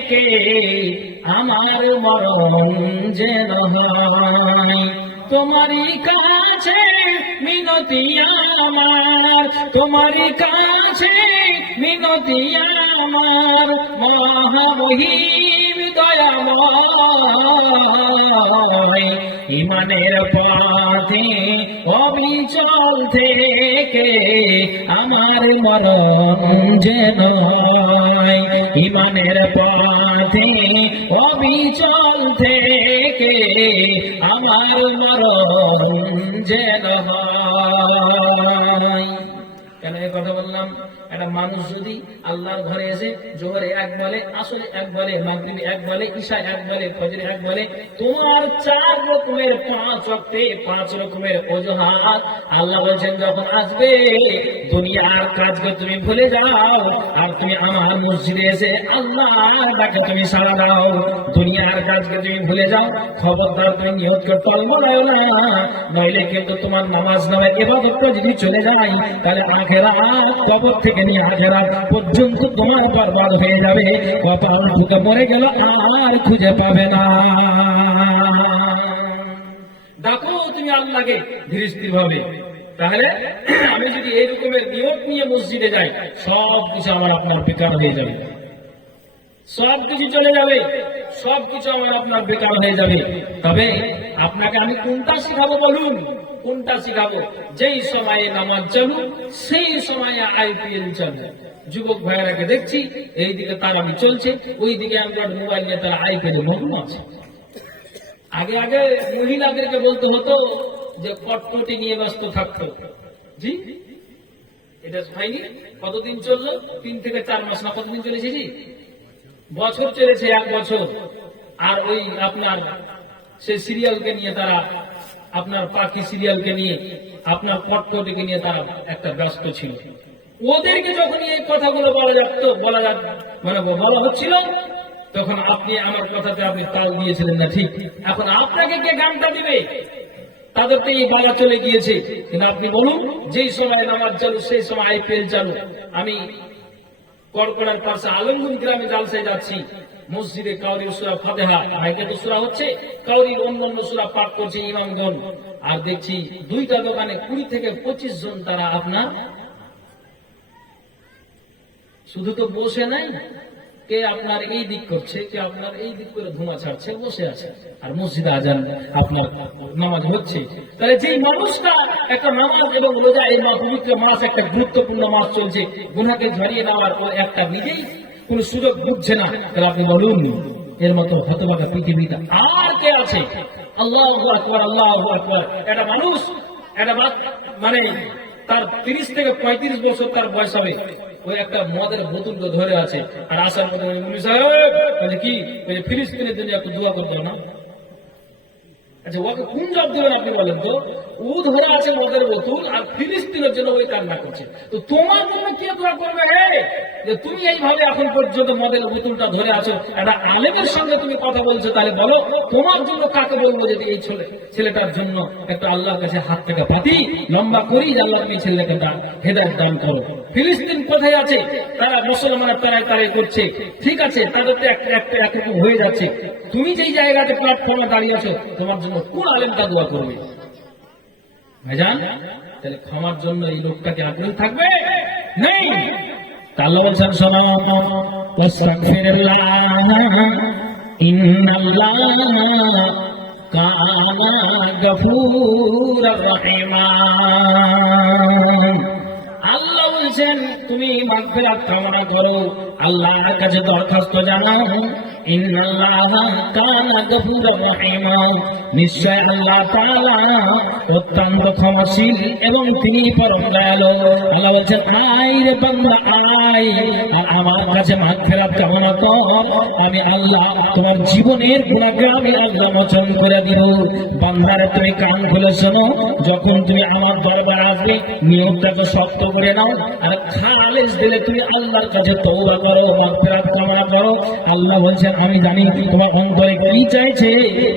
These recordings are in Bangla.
থেকে আমার মরণ যেন হয়। তোমারই কাছে মিনতি আমার, তোমারই কাছে মিনতি আমার, মহামহিম দয়াময়। ইমানের পথে অবিচল থেকে আমার মরণ যেন হয়। ইমানের পথে অবিচল থেকে আমার মরণ যেন হয়। কেন এই কথা বললাম? একটা মানুষ যদি আল্লাহর ঘরে এসে জোহরে এক বলে, আসরে এক বলে, মাগরিবে এক বলে, ঈশা এক বলে, ফজরে এক বলে, তোমার 4 রকমের 5 ওয়াক্তে 5 রকমের ওজহাত আল্লাহ বলেন যখন আসবে, দুনিয়ার কাজকে তুমি ভুলে যাও আর তুমি আমার মসজিদে এসে আল্লাহর ডাকে তুমি সাড়া দাও। দুনিয়ার কাজকে তুমি ভুলে যাও, খবরদার তুমি নিয়ত করে টলমলাও না, নইলে কিন্তু তোমার নামাজ নামে ইবাদতটা যদি চলে যায়, তাহলে আখিরাত, কবর থেকে নিয়ে আখিরাত পর্যন্ত তোমার বরবাদ হয়ে যাবে। কপাল ফুটে মরে গেল আর খুঁজে পাবে না। দেখো তুমি আল্লাহকে ধীরে স্থির ভাবে। তাহলে আমি যদি এই রকমের নিয়ত নিয়ে মসজিদে যাই, সব কিছু আমার আপনার বেকার হয়ে যাবে, সব কিছু চলে যাবে, সব কিছু আমার আপনার বেকার হয়ে যাবে। তবে আপনাকে আমি কোনটা শিখাবো বলুন? কোনটা শিখাবো? যেই সময়ে নামাজ চালু, সেই সময়ে আইপিএল চলে। যুবক ভাইয়েরাকে দেখছি এইদিকে তারাবি চলছে, ওইদিকে অ্যান্ড্রয়েড মোবাইল নিয়ে তারা আইপিএল মগ্ন আছে। আগে আগে মহিলাদেরকে বলতে হতো যে পটপটি নিয়ে ব্যস্ত থাকতো। জি, এটা হয়নি? কতদিন চললো? 3 থেকে 4 মাস না কতদিন চলেছে? জি, বছর চলেছে, 1 বছর। আর ওই আপনার সেই সিরিয়ালকে নিয়ে তারা, আপনার পাখি সিরিয়ালকে নিয়ে, আপনার পটপটিকে নিয়ে তারা একটা ব্যস্ত ছিল। ওদেরকে যখন এই কথাগুলো বলা হচ্ছিল, তখন আপনি আমার কথাতে আপনি তাল দিয়েছিলেন না, ঠিক? এখন আপনাকে কে গানটা দিবে? তাদের তো এই বলা চলে গিয়েছে। কিন্তু আপনি বলুন, যেই সময় নামাজ চালু সেই সময় আইপিএল চালু। আমি করকড়ার পাশে আলমগুন গ্রামে জালসায় যাচ্ছি, মসজিদে কাউরির সূরা ফাতিহা আয়াতুল সূরা হচ্ছে, কাউরির অন্যান্য সূরা পাঠ করছে ইমামগণ। আর দেখছি 2টা দোকানে 20 থেকে 25 জন তারা আপনার শুধু তো বসে নাই, কে আপনার এই দিক করছে, কে আপনার এই দিক করে ধোঁয়া ছাড়ছে, বসে আছে। আর মসজিদে আজান, আপনার নামাজ হচ্ছে। তাহলে যেই মানুষটা একটা নামাজ এবং রোজা, এই পবিত্র মাস, একটা গুরুত্বপূর্ণ মাস চলছে, গুনাহকে ঝরিয়ে নেওয়ার পর একটা নিজেই কোন সুযোগ বুঝছে না, তাহলে আপনি বলুন এর মতো হতভাগা পৃথিবীতে আর কে আছে? আল্লাহু আকবার, আল্লাহু আকবার। একটা মানুষ, একটা মানে তার 30 থেকে 35 বছর তার বয়স হবে, ওই একটা মদের বোতলকে ধরে আছে। আর আসার মধ্যে কি ফিলিস্তিনের জন্য একটু দোয়া করতে না? আচ্ছা, ওকে কোন জব দেবেন আপনি বলেন তো? ও ধরে আছে মদের বোতল আর ফিলিস্তিনের জন্য ওই কান্না করছে, তো তোমার জন্য কে দোয়া করবে? যে তুমি এইভাবে এখন পর্যন্ত মদের বোতলটা ধরে আছো, একটা আলেমের সঙ্গে তুমি কথা বলছো, তাহলে বলো তোমার জন্য কাকে বলবো যে এই ছেলেটার জন্য একটা আল্লাহর কাছে হাত থেকে পাতি লম্বা করি, আল্লাহ তুমি ছেলেকে হেদায়েত দান করো। ফিলিস্তিন কোথায় আছে? তারা মুসলমানের তারাই করছে, ঠিক আছে, তাদের তো একরকম হয়ে যাচ্ছে। তুমি যেই জায়গাতে প্ল্যাটফর্মে দাঁড়িয়ে আছো, তোমার জন্য কোন আলেমটা দোয়া করবে ভাইজান? তাহলে ক্ষমার জন্য এই লোকটাকে আগ্রহী থাকবে নেই? আল্লাহ বলছেন শোনো, ওয়াস্তাগফিরুল্লাহ ইন্নাল্লাহ কানা গফুরুর রহিমা। আল্লাহ বলছেন তুমি মাগফিরাত কামনা করো, আল্লাহর কাছে দরখাস্ত জানাও। ইন্নাল্লাহ কানা গফুরুর রহিমা, নিশ্চয় আল্লাহ তাআলা অত্যন্ত ক্ষমাশীল এবং তিনি পরম দয়ালু। আল্লাহ বলছেন আয় রে বান্দা আয়, আর আমার কাছে মাগফিরাত কামনা কর, আমি আল্লাহ তোমার জীবনের গুনাহকে আমি আল্লাহ মোচন করে দিব। বান্দারে তুমি কান খুলে শোনো, যখন তুমি আমার দরবারে আসবে নিয়তটাকে শক্ত করে নাও, আর খালেস দিলে তুমি আল্লাহর কাছে তওবা করো, মাগফিরাত কামনা করো। আল্লাহ বলছেন আমি জানি তোমার অন্তরে কি চাইছে,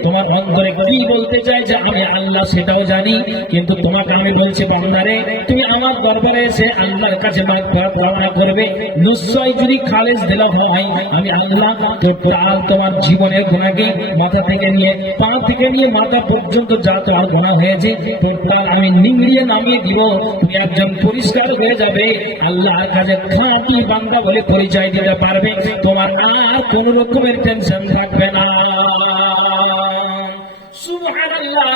তোমার অন্তরে কি বলতে চাইছে আমি আল্লাহ সেটাও জানি। কিন্তু তোমাকে আমি বলছি বান্দারে, তুমি আমার দরবারে এসে আল্লাহর কাছে মাগফিরাত কামনা করবে। নিশ্চয় যদি খালেস দিল হয়, আমি আল্লাহ টোটাল তোমার জীবনের গুনাহকে মাথা থেকে নিয়ে পা থেকে নিয়ে মাথা পর্যন্ত যা তোমার গুনাহ হয়েছে টোটাল আমি নিংড়িয়ে নামিয়ে দিব। তুমি একজন পরিষ্কার হয়ে যাবে, আল্লাহর কাছে খাঁটি বান্দা বলে পরিচয় দিতে পারবে। তোমার আর কোন রকমের টেনশন থাকবে না। সুবহানাল্লাহ।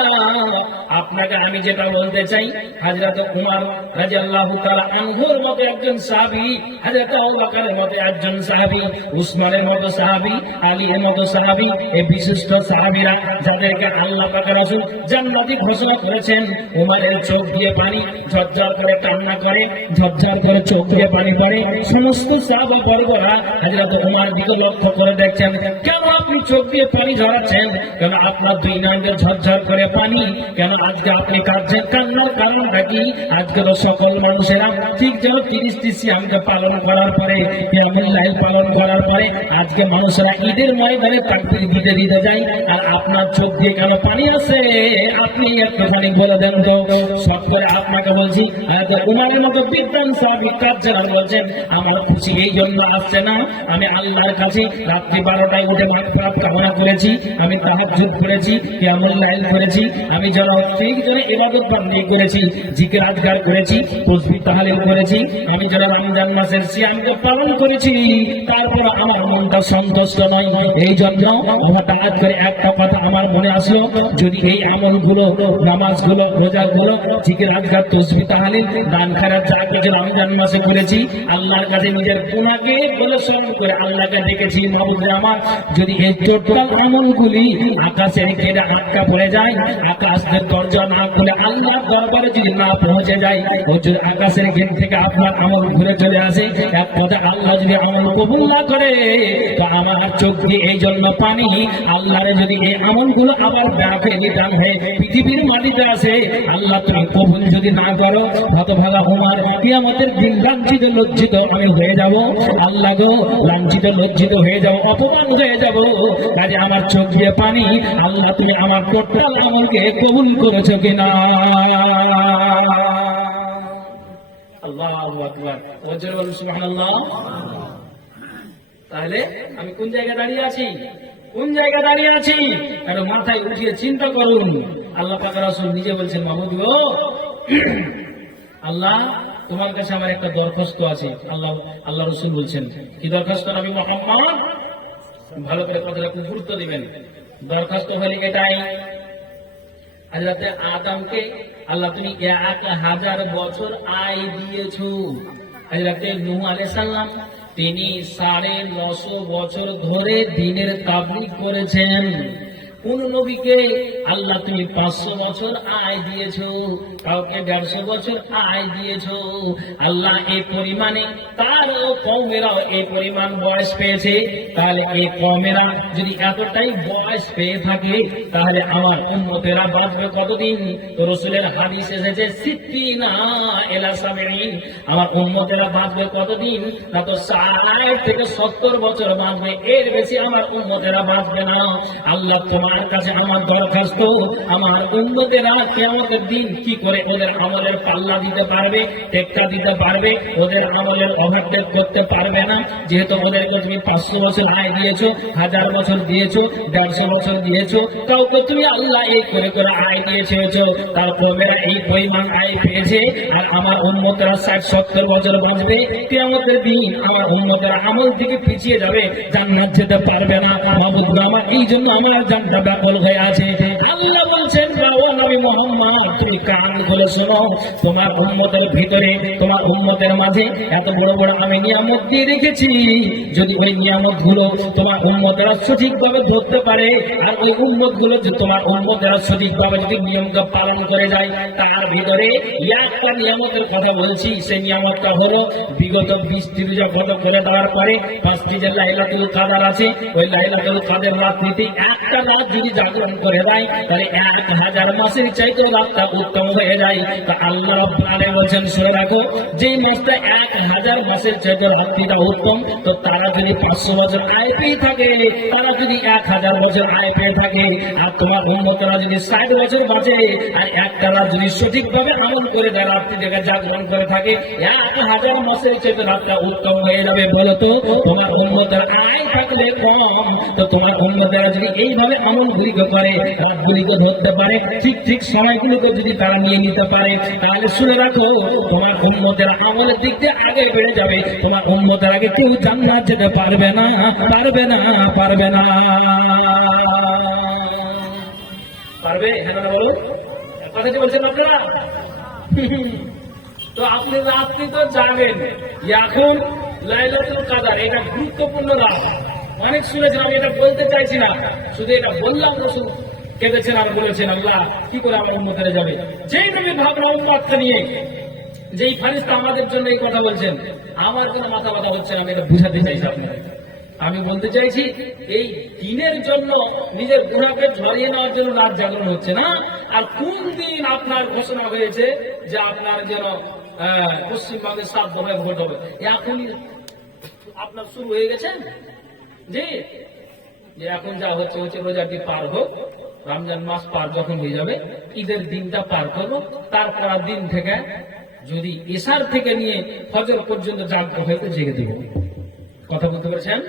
আপনাকে আমি যেটা বলতে চাই, হযরত উমর রাদিয়াল্লাহু তাআলা আনহুর মতো একজন সাহাবী, হযরত আবু বকরের মতো একজন সাহাবী, উসমানের মতো সাহাবী, আলীর মতো সাহাবী, এই বিশিষ্ট সাহাবীরা যাদেরকে আল্লাহ পাক রাসূল জান্নাতি ঘোষণা করেছেন, উমরের চোখ দিয়ে পানি ঝরঝর করে কান্না করে, ঝরঝর করে চোখ দিয়ে পানি পড়ে। সমস্ত সাহাবা বর্গরা হযরত উমর দিকে লক্ষ্য করে দেখছেন, কেন আপনি চোখ দিয়ে পানি ঝরাচ্ছেন, কেন আপনার দুই নাকে ঝরঝর করে পানি, কেন আজকে আপনি কাঁদছেন, কান্নার কারণটা কি? আজকে তো সকল মানুষেরা ঠিক যেন 30টি সিয়ামকে পালন করার পরে, কিয়ামুল লাইল পালন করার পরে আজকে মানুষেরা ঈদের ময়দানে তাকবীর দিতে দিতে যায়, আর আপনার চোখ দিয়ে কেন পানি আসে? আপনি একটুখানি বলে দেন তো। সব করে আপনাকে বলছি, উমরের মতো বিদ্বান সাহাবী কাঁদছেন আর বলছেন, আমার খুশি এই জন্য আসছে না, আমি আল্লাহর কাছে রাত্রি 12টায় উঠে মাগফিরাত কামনা করেছি, আমি তাহাজ্জুদ করেছি, কিয়ামুল লাইল করেছি, আমি যেন ঠিক যেন ইবাদত বান্দি করেছি, জিকির আজকার করেছি, তাসবিহ তাহলিল করেছি, আমি যেন রমজান মাসের সিয়ামকে পালন করেছি, তারপর আমার মনটা সন্তুষ্ট নয়। এই জন্য হঠাৎ করে একটা কথা আমার মনে আসলো, যদি এই আমলগুলো, নামাজগুলো, রোজাগুলো, জিকির আজকার, তাসবিহ তাহলিল, দান খায়রাত যা কিছু রমজান মাসে করেছি, আল্লাহর কাছে নিজের গুনাহকে বলে স্মরণ করে আল্লাহকে ডেকেছি, মাবুদ আমার যদি এই টোটাল আমলগুলি আকাশের ঘেরে আটকা পড়ে যায়, আকাশের দরজা না খুলে আল্লাহর দরবারে যদি না পৌঁছে যায়, ও যদি আকাশের ঘের থেকে আপনার আমল ঘুরে চলে আসে, এক কথা আল্লাহ যদি আমল কবুল না করে, তো আমার চোখ দিয়ে এই জন্য পানি আল্লাহরে যদি এই আমলগুলো আবার ব্যাপে নিদান হয়ে পৃথিবীর মাটিতে আসে, আল্লাহ তুমি কবুল যদি না করো, হতভাগা উমর কিয়ামতের দিন লাঞ্ছিত লজ্জিত আমি হয়ে যাব। আল্লাহ গো, লাঞ্ছিত লজ্জিত হয়ে যাব, অপমান হয়ে যাব। কাজে আমার চোখ দিয়ে পানি, আল্লাহ তুমি আমার টোটাল আমলকে কবুল করেছো কিনা? আল্লাহু আকবার, ওজোরে বলুন সুবহানাল্লাহ। তাহলে আমি কোন জায়গায় দাঁড়িয়ে আছি? কোন জায়গায় দাঁড়িয়ে আছি? আর মাথায় উঠিয়ে চিন্তা করুন। আল্লাহ পাক রাসূল নিজে বলছেন, মাহমুদ গো, আল্লাহ তোমার কাছে আমার একটা দরখাস্ত আছে। আল্লাহ রাসূল বলছেন, কি দরখাস্ত নবী মুহাম্মদ? ভালো করে কথাটা খুব গুরুত্ব দিবেন। দরখাস্ত হলে এটাই, হযরত আদমকে আল্লাহ তুমি 1000 বছর আয় দিয়েছো। হযরত নূহ আলাইহিস সালাম তিনি 950 বছর ধরে দ্বীনের তাবলীগ করেছেন। কোন নবীকে আল্লাহ তুমি 500 বছর আয় দিয়েছো, কাউকে 150 বছর আয় দিয়েছো। আল্লাহ এই পরিমাণে তার কওমেরাও এই পরিমাণ বয়স পেয়েছে, তাহলে এই কওমেরা যদি এতটাই বয়স পেয়ে থাকে, তাহলে আমার উম্মতেরা বাঁচবে কতদিন? রাসূলের হাদিস এসেছে 60 ইলা 70, আমার উম্মতেরা বাঁচবে কতদিন? তা তো 60 থেকে 70 বছর বাঁচবে, এর বেশি আমার উম্মতেরা বাঁচবে না। আল্লাহ তোমার কাছে আমার দরখাস্ত, আমার উম্মতেরা কিয়ামতের দিন কি করে ওদের আমলের পাল্লা দিতে পারবে, টেক্কা দিতে পারবে, ওদের আমলের ওভারটেক করতে পারবে না। যেহেতু ওদেরকে তুমি 500 বছর আয় দিয়েছো, 1000 বছর দিয়েছো, 150 বছর দিয়েছো, কাউকে তুমি আল্লাহ এই করে করে আয় দিয়েছো, তারপর মেয়েরা এই পরিমাণ আয় পেয়েছে, আর আমার উম্মতেরা 60-70 বছর বাঁচবে। কিয়ামতের দিন আমার উম্মতেরা আমল থেকে পিছিয়ে যাবে, জান্নাত যেতে পারবে না। মাবুদ আমার এই জন্য আমার জানটা ব্যাকুল হয়ে আছে। আল্লাহ বলছেন, ও নবী মুহাম্মদ তুমি কান খুলে শোনো, তোমার উম্মতের ভিতরে, তোমার উম্মতের মাঝে এত বড় বড় আমি নিয়ামত দিয়ে রেখেছি। যদি ওই নিয়ামত গুলো তোমার উম্মতেরা সঠিকভাবে ধরতে পারে, আর ওই উম্মত গুলো যে তোমার উম্মতেরা সঠিকভাবে যদি নিয়মকে পালন করে যায়, তার ভিতরে একটা নিয়ামতের কথা বলছি। সেই নিয়ামতটা হলো বিগত 20 রোজা ফলো করে দেওয়ার পরে 5টি যে লাইলাতুল কাদর আছে, ওই লাইলাতুল কাদের রাত্রিতে একটা রাত যদি জাগরণ করে দেয়, তাহলে 1000 মাসের চাইতে রাতটা উত্তম হয়ে যায়। তো আল্লাহ রাব্বুল আলামিন বলেন শুনে রাখো, যেই মাসটা 1000 মাসের চাইতে রাত্রিটা উত্তম, তো তারা যদি 500 বছর আয় পেয়ে থাকে, তারা যদি 1000 বছর আয় পেয়ে থাকে, আর তোমার উম্মতরা যদি 60 বছর বাঁচে, আর একটা রাত যদি সঠিকভাবে আমল করে দেয়, রাত্রি থেকে জাগরণ করে থাকে, 1000 মাসের চাইতে রাতটা উত্তম হয়ে যাবে। বলো তো তোমার উম্মতের আয় থাকলে কম, তো তোমার উম্মতেরা যদি এইভাবে আমলগুলিকে করে, রাতগুলিকে ধরতে পারে, ঠিক সময়গুলোকে যদি তারা নিয়ে নিতে পারে, তাহলে শুনে রাখো তোমার উম্মতের আমলের দিক দিয়ে আগে বেড়ে যাবে। তোমার উম্মতের আগে কেউ জান্নাত যেতে পারবে না, পারবে না, পারবে না। পারবে? হ্যাঁ না বলো, কথা কি বলছেন আপনারা? তো আপনি রাত্রি তো জানেন এখন লাইলাতুল কদর, এটা গুরুত্বপূর্ণ রাত। অনেক শুনেছেন, আমি এটা বলতে চাইছি না, শুধু এটা বললাম। রসুল কেঁদেছেন আর বলেছেন আল্লাহ কি করে আমার উম্মতেরা যাবে। যেই নবী ভাবনা উম্মতকে নিয়ে, যেই ফারিস্তা আমাদের জন্য এই কথা বলছেন, আমার কোনো মাথা ব্যথা হচ্ছে না। আমি এটা বুঝাতে চাইছি আপনাদের। আমি বলতে চাইছি এই দিনের জন্য নিজের গুনাহকে ঝরিয়ে নেওয়ার জন্য রাত জাগরণ হচ্ছে না। আর কোন দিন আপনার ঘোষণা হয়েছে যে আপনার যেন পশ্চিমবঙ্গের 7 দফায় ভোট হবে, এখনই আপনার শুরু হয়ে গেছে যে এখন যা হচ্ছে রোজাটি পার হোক, রমজান মাস পার যখন হয়ে যাবে, ঈদের দিনটা পার করবো, তারপর দিন থেকে যদি এশার থেকে নিয়ে ফজর পর্যন্ত জাগতে হয় তো জেগে দেব। কথা বলতে পারছেন?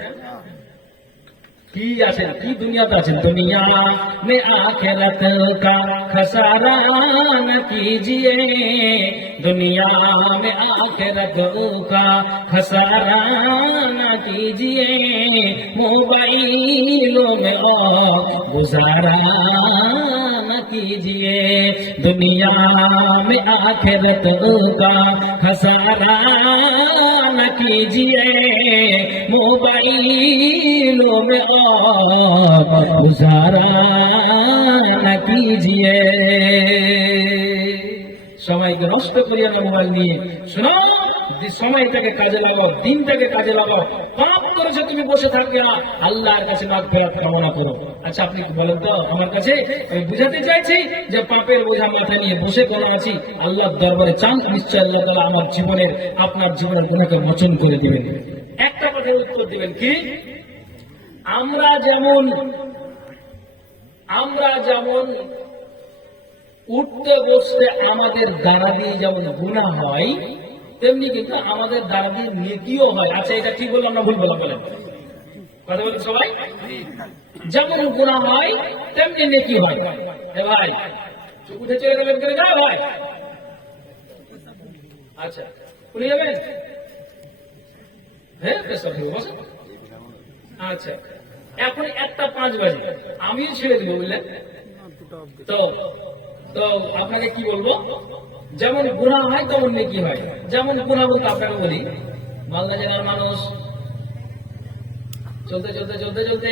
কি আছেন, কি দুনিয়াতে আছেন? দুনিয়া মে আখিরাত কা খসারা ন কিজিয়ে, दुनिया में आखिरत का खसारा न कीजिए, मोबाइलों में और गुजारा न कीजिए। दुनिया में आखिरत का खसारा न कीजिए, मोबाइलों में और गुजारा न कीजिए। সময়কে নষ্ট করিয়া না মোবাইল নিয়ে। শোনো, সময়টাকে কাজে লাগাও, দিনটাকে কাজে লাগাও। পাপ করেছো তুমি, বসে থাকবে না, আল্লাহর কাছে মাগফিরাত কামনা করো। আচ্ছা আপনি কি বলেন তো আমার কাছে? আমি বুঝাতে চাইছি যে পাপের বোঝা মাথায় নিয়ে বসে কোন আছি, আল্লাহর দরবারে চান, নিশ্চয় আল্লাহ তাআলা আমার জীবনের, আপনার জীবনের গুনাহকে মোচন করে দিবেন। একটা কথার উত্তর দিবেন কি? আমরা যেমন উঠতে বসতে আমাদের দ্বারা দিয়ে যেমন গুনাহ হয়, তেমনি কিন্তু আমাদের দ্বারা দিয়ে নেকিও হয়। আচ্ছা এটা ঠিক বললাম না ভুল বললাম? বলেন, কথা বলেন সবাই। যেমন গুনাহ হয় তেমনি নেকি হয়। এ ভাই উঠে চলে গেলেন করে যা ভাই। আচ্ছা উঠে যাবেন? হ্যাঁ পেশা দিব বসে। আচ্ছা এখন 1:05 বাজে, আমিও ছেড়ে দিব বুঝলেন তো। তো আপনাকে কি বলবো, যেমন গুনাহ হয় তেমন নেকি হয়। যেমন গুনাহ বলতে আপনাকে বলি, মালদা জেলার মানুষ চলতে চলতে চলতে চলতে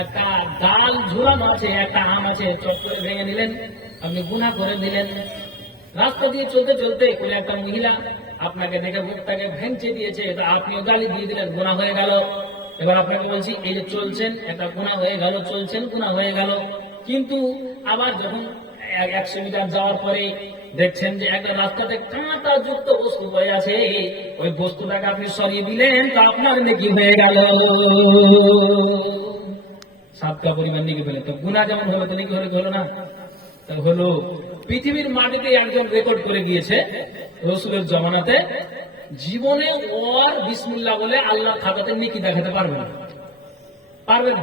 একটা ডাল ঝুলানো আছে, একটা আম আছে, চট করে ভেঙে নিলেন, আপনি গুনাহ করে দিলেন। রাস্তা দিয়ে চলতে চলতে কোন একটা মহিলা আপনাকে দেখে মুখটাকে ভেঙচে দিয়েছে, এটা আপনিও গালি দিয়ে দিলেন, গুনাহ হয়ে গেল। এবার আপনাকে বলছি এই যে চলছেন, এটা গুনাহ হয়ে গেল, চলছেন গুনাহ হয়ে গেল। কিন্তু আবার যখন 100 মিটার যাওয়ার পরে দেখছেন যে একটা রাস্তাতে কাঁটা যুক্ত বস্তু হয়ে আছে, ওই বস্তুটাকে আপনি সরিয়ে দিলেন, তো আপনার নেকি হয়ে গেল। 7টা পরিমাণ নেকি পেলেন। তো গুনাহ যেমন হলো তো নেকি হলো না? তা হলো। পৃথিবীর মাটিতে একজন রেকর্ড করে গিয়েছে রাসূলের জামানাতে, জীবনে ওর বিসমিল্লাহ বলে আল্লাহর খাতাতে নেকি দেখাতে পারবে না, পারবে না,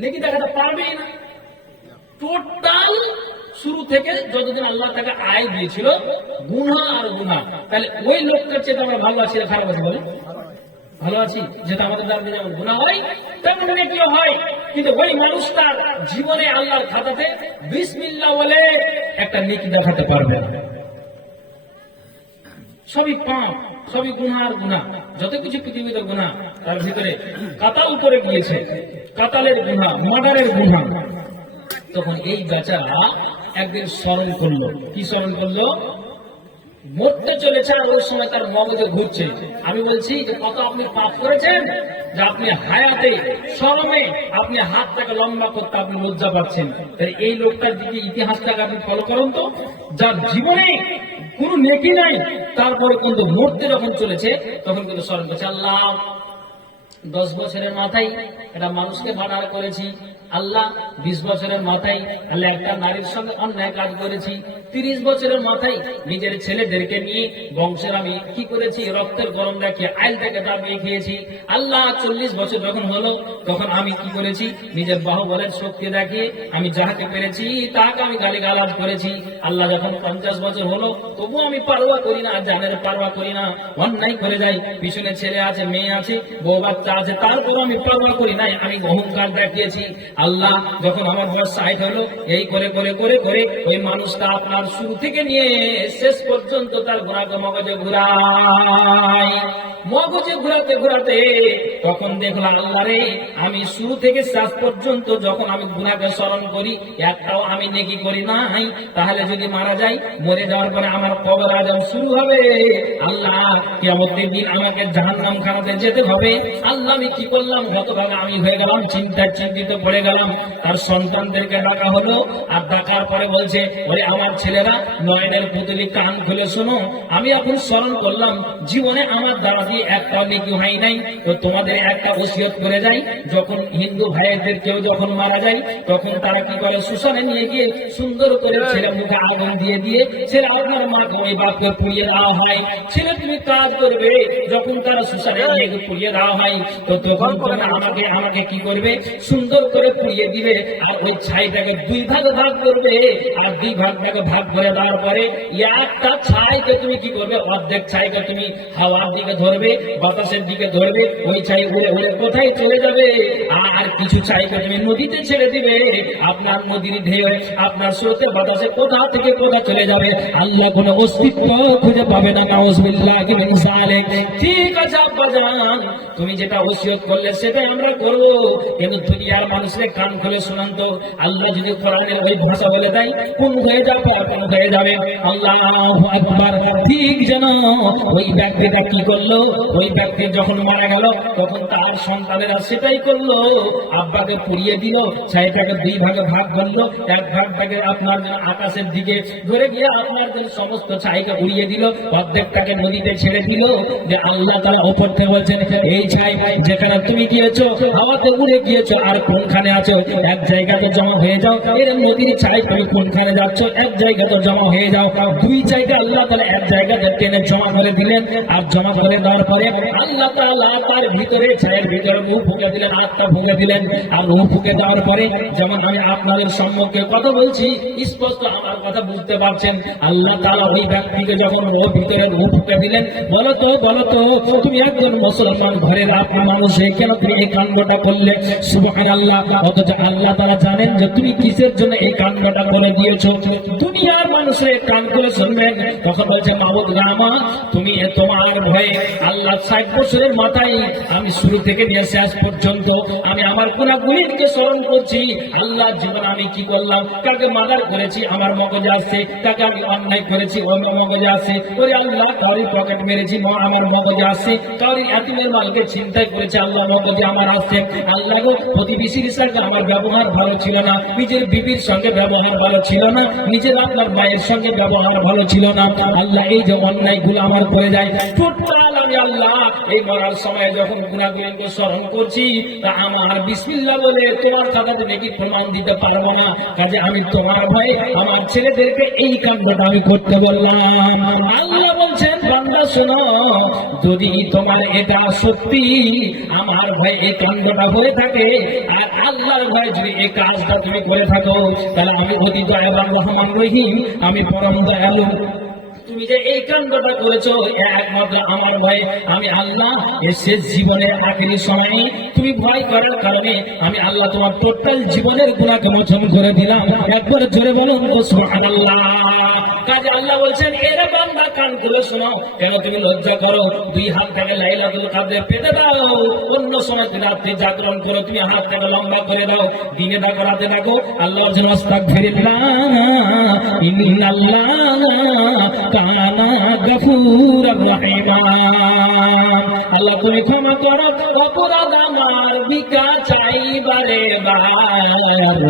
নেকি দেখাতে পারবেই না। টোটাল শুরু থেকে যতদিন আল্লাহ তাকে আয় দিয়েছিল, গুনাহ আর গুনাহ। তাহলে ওই লোকটার চেয়ে আমরা ভালো আছি না খারাপ আছি? বলে ভালো আছি, যেটা আমাদের দ্বারা যেমন গুনাহ হয় তেমন নেকিও হয়। কিন্তু ওই মানুষটার জীবনে আল্লাহর খাতাতে বিসমিল্লাহ বলে একটা নেকি দেখাতে পারবে না। সবই পাপ, সবই গুনাহ আর গুনাহ। যত কিছু পৃথিবীতে গুনাহ, তার ভিতরে কাতাল করে গিয়েছে, কাতালের গুনাহ, মার্ডারের গুনাহ। তখন এই বেচারা একদিন স্মরণ করলো। কি স্মরণ করলো? মরতে চলেছে আর ওই সময় তার মগজে ঘুরছে। আমি বলছি যে কত আপনি পাপ করেছেন যে আপনি হায়াতে শরমে আপনি হাতটাকে লম্বা করতে আপনি লজ্জা পাচ্ছেন। এই লোকটার দিকে ইতিহাসটাকে আপনি ফলো করুন তো, যার জীবনে কোনো নেকি নাই, তারপরে কিন্তু মরতে যখন চলেছে তখন কিন্তু স্মরণ করছে আল্লাহ 10 বছরের মাথায় একটা মানুষকে মার্ডার করেছি, আল্লাহ 20 বছরের মাথায় আল্লাহ একটা নারীর সঙ্গে অন্যায় কাজ করেছি, 30 বছরের মাথায় নিজের ছেলেদেরকে নিয়ে বংশের আমি কি করেছি, রক্তের গরম রাখিয়ে আইলটাকে দাবিয়ে খেয়েছি। আল্লাহ 40 বছর যখন হলো তখন আমি কি করেছি, নিজের বাহুবলের শক্তি দেখিয়ে আমি যাহাকে পেরেছি তাকে আমি গালিগালাজ করেছি। আল্লাহ যখন 50 বছর হলো তবু আমি পারোয়া করি না, জানের পারোয়া করি না, অন্যায় করে যাই। পিছনে ছেলে আছে, মেয়ে আছে, বউ বাচ্চা আছে, তারপর আমি পারোয়া করি নাই, আমি অহংকার দেখিয়েছি। আল্লাহ যখন আমার বয়স 60 হলো, এই করে করে করে করে ওই মানুষটা আপনার শুরু থেকে নিয়ে শেষ পর্যন্ত তার গুনাহকে মগজে ঘুরাতে ঘুরাতে তখন দেখলাম আল্লাহ রে, আমি শুরু থেকে শেষ পর্যন্ত যখন আমি গুনাহকে স্মরণ করি একটাও আমি নেকি করি নাই। তাহলে যদি মারা যাই, মরে যাওয়ার পরে আমার কবর আযাব শুরু হবে। আল্লাহ কিয়ামতের দিন আমাকে জাহান্নাম খানাতে যেতে হবে। আল্লাহ আমি কি করলাম, হতভাগা আমি হয়ে গেলাম, চিন্তিত পড়ে গেলাম। তার সন্তানদেরকে ডাকা হলো, আর ডাকার পরে বলছে ওরে আমার ছেলেরা, নয়নের পুতুলি কান খুলে শোনো, আমি এখন স্মরণ করলাম জীবনে আমার দ্বারা দিয়ে একটা নেকি হয় নাই, তো তোমাদের একটা ওসিয়ত করে যাই, যখন হিন্দু ভাইদের কেউ যখন মারা যায় তখন তারা কি করে, শ্মশানে নিয়ে গিয়ে সুন্দর করে ছেলে মুখে আগুন দিয়ে দিয়ে ছেলে আপনার মাকে ওই বাপকে পুড়িয়ে দেওয়া হয়। ছেলে তুমি কাজ করবে, যখন তারা শ্মশানে নিয়ে গিয়ে পুড়িয়ে দেওয়া হয় তো তখন তুমি আমাকে কি করবে, সুন্দর করে পুড়িয়ে দিবে, আর ওই ছাইটাকে 2 ভাগ করবে, আর 2 ভাগটাকে ভাগ করে দেওয়ার পরে একটা ছাইকে তুমি কি করবে, অর্ধেক ছাইকে তুমি হাওয়ার দিকে ধরবে, বাতাসের দিকে ধরবে, ওই ছাই উড়ে উড়ে কোথায় চলে যাবে, আর কিছু ছাইকে তুমি নদীতে ছেড়ে দিবে, আপনার নদীর ঢেউ আপনার স্রোতে বাতাসে কোথা থেকে কোথা চলে যাবে, আল্লাহ কোনো অস্তিত্ব খুঁজে পাবে না। নাউযুবিল্লাহি মিন যালিক। ঠিক আছে আব্বাজান, তুমি যেটা ওসিয়ত করলে সেটাই আমরা করব, কিন্তু দুনিয়ার মানুষের কান খুলে শুনান তো, আল্লাহ যদি কোরআনের ওই ভাষা বলে দেয় কোন হয়ে যাবে, কোন হয়ে যাবে। আল্লাহু আকবার। ঠিক যেন ওই ব্যক্তিটা কি করলো, ওই ব্যক্তি যখন মারা গেল তখন তার সন্তানেরা সেটাই করলো, আব্বাকে পুড়িয়ে দিল, ছাইটাকে 2 ভাগে ভাগ করলো, এক ভাগটাকে আপনার আকাশের দিকে ধরে গিয়ে আপনার সমস্ত ছাইকে উড়িয়ে দিল, অর্ধেকটাকে নদীতে ছেড়ে দিল। যে আল্লাহ তাআলা উপর থেকে বলছেন এই ছাই যেখানে তুমি গিয়েছো হাওয়াতে উড়ে গিয়েছো, আর কোনখানে আছো এক জায়গাতে জমা হয়ে যাও, এর নদীর ছাই তুমি কোনখানে যাচ্ছ এক জায়গাতে জমা হয়ে যাও। 2 জায়গা আল্লাহ তাআলা এক জায়গাতে টেনে জমা করে দিলেন, আর জমা করে দেওয়ার পরে আল্লাহ তাআলা তার ভিতরে ছায়ের ভিতরে মুখ ফুঁকে দিলেন, আত্মা ফুঁকে দিলেন, আর মুখ ফুঁকে দেওয়ার পরে যেমন আমি আপনাদের সম্মুখে কথা বলছি স্পষ্ট আমার কথা বুঝতে পারছেন, আল্লাহ তাআলা ওই ব্যক্তিকে যখন ও ভিতরে মুখ ফুঁকে দিলেন, বলো তো তুমি একজন মুসলমান ঘরের আপনার মানুষ কেন তুমি এই কাণ্ডটা করলে? সুবহানাল্লাহ। অথচ আল্লাহ তাআলা জানেন যে তুমি কিসের জন্য এই কাণ্ডটা করে দিয়েছো। দুনিয়ার মানুষের কান করে শুনবেন, তখন বলছে মাবুদ আমার, তুমি তোমার ভয়ে আল্লাহ 60 বছরের মাথায় আমি শুরু থেকে নিয়ে শেষ পর্যন্ত আমি আমার গুনাহগুলিকে স্মরণ করছি। আল্লাহ জীবন আমি কি করলাম, কাকে মার্ডার করেছি আমার মগজে আসছে, কাকে আমি অন্যায় করেছি ওর মগজে আসছে, ওরে আল্লাহ কাউরি পকেট মেরেছি আমার মগজে আসছে, কাউরি এতিমের মালকে ছিনতাই করেছে আল্লাহ মগজে আমার আসছে। আল্লাহ গো, প্রতিবেশীর সঙ্গে আমার ব্যবহার ভালো ছিল না, নিজের বিবির সঙ্গে ব্যবহার ভালো ছিল না, নিজের আপনার মায়ের সঙ্গে ব্যবহার ভালো ছিল না। আল্লাহ এই যে অন্যায়গুলো আমার করে যায় টোটাল আমি আল্লাহ এই মরার সময় যখন গুনাহগুলোকে স্মরণ করছি তা আমার বিসমিল্লাহ বলে তোমার খাতাতে নাকি প্রমাণ দিতে পারবো না, কাজে আমি তোমার ভয়ে আমার ছেলেদেরকে এই কাণ্ডটা আমি করতে বললাম। আল্লাহ বলছেন বান্দা শোনো, যদি তোমার এটা সত্যি আমার ভয় এই কাণ্ডটা হয়ে থাকে আর আল্লাহর ভয় যদি এই কাজটা তুমি করে থাকো, তাহলে আমি অতি দয়াবান রহমান রহিম, আমি পরম দয়ালু। তুমি যে এই কাণ্ডটা করেছো একমাত্র আমার ভয়ে আমি আল্লাহ শেষ জীবনের আখেরি সময়ে তুমি ভয় করার কারণে আমি আল্লাহ তোমার টোটাল জীবনের গুনাহকে মোচন করে দিলাম। একবার জোরে বলুন তো সুবহানাল্লাহ। কাজে আল্লাহ বলছেন এরা বান্দা কান খুলে শোনো, কেন তুমি লজ্জা করো? 2 হাত থেকে লাইলাতুল কদর পেতে দাও, অন্য সময় রাতে জাগরণ করো, তুমি হাত থেকে লম্বা করে দাও, দিনে ডাকো রাতে ডাকো, আল্লাহর জন্য আস্তাগফিরুল্লাহ ইন্নাল্লাহ কানা গফুরুর রহিমা। আল্লাহ তুমি ক্ষমা করো অপরাধ আমার, ভিক্ষা চাই বারে বার।